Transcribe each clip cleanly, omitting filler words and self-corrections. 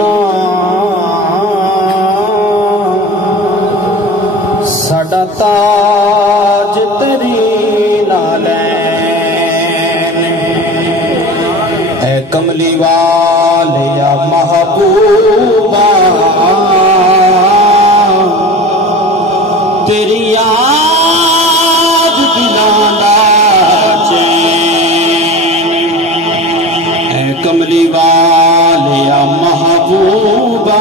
مدینہ ساڈا تاج تیری نالین اے کملی والے یا محبوبہ تیری یاد دلاں دا چین اے کملی والے یا محبوبہ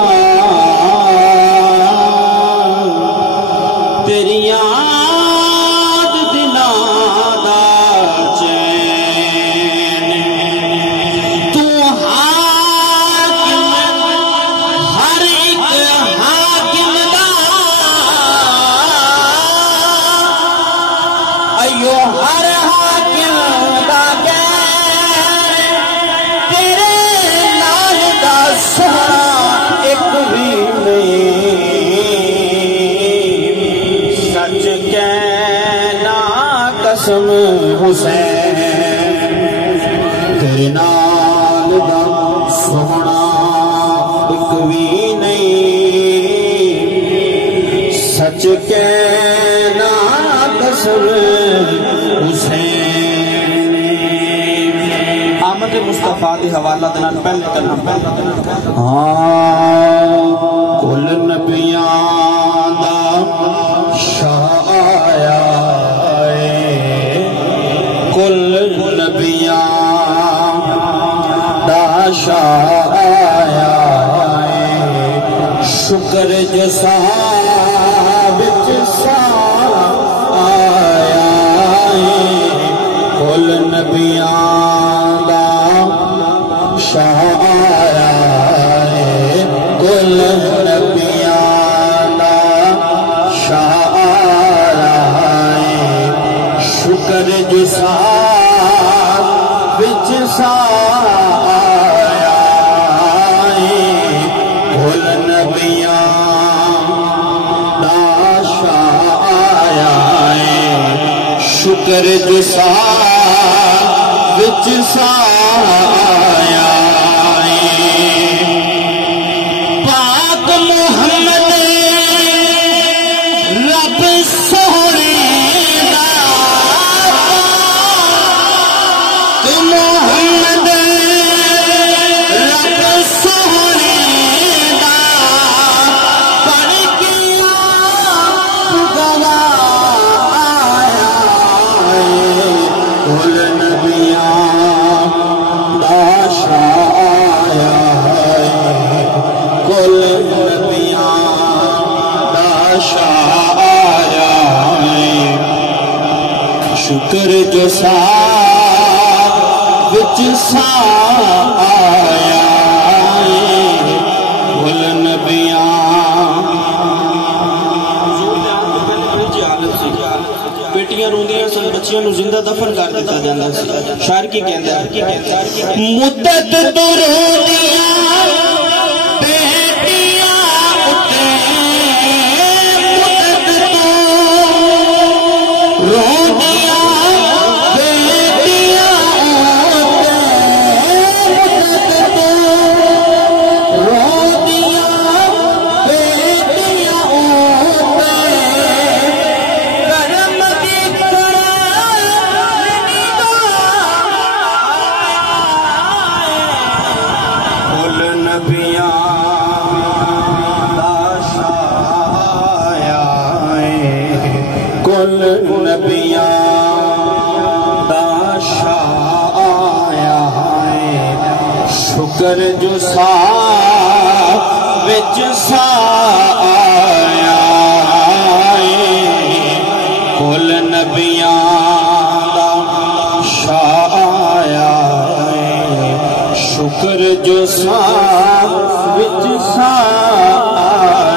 تیری یاد دلاں دا چین تو حاکم ہر ایک حاکم دا ایو ہر حاکم دا غیر تیرے نال دا سونا ایک بھی نہیں سچ کہنا قسم حسین تیرے نال دا سونا ایک بھی نہیں سچ کہنا قسم حسین آمد مصطفیٰ دی حوالہ دنان پہلے کرنا کل نبیان دا شاہ آیا کل نبیان دا شاہ آیا شکر جو صاحب آیا کل نبیان دا شاہ آیا کل نبیان دا شاہ آیا شکر جو صاحب آیا کل نبیان دا شاہ آیا شکر جو صاحب آیا پاک محمد رب سونے دا محمد رب سونے دا پڑھ کے گواہ آیا کل نبیان دا شاہ آیا کل نبیان دا شاہ آیا شکر جو صاحب آیا کل نبیان بیٹیاں روندیاں سن بچیاں نو زندہ دفن کر دیتا جاندہ سی شاعر کی کہندہ ہے مدت تو روندیاں بیٹیاں اٹھے مدت تو روندیاں بیٹیاں اٹھے مدت تو روندیاں بیٹیاں اٹھے کرم دی کل نبیان دا شاہ آیا کل نبیان دا شاہ آیا شکر جو صاحب آیا کل نبیان دا شاہ آیا شکر جو صاحب آیا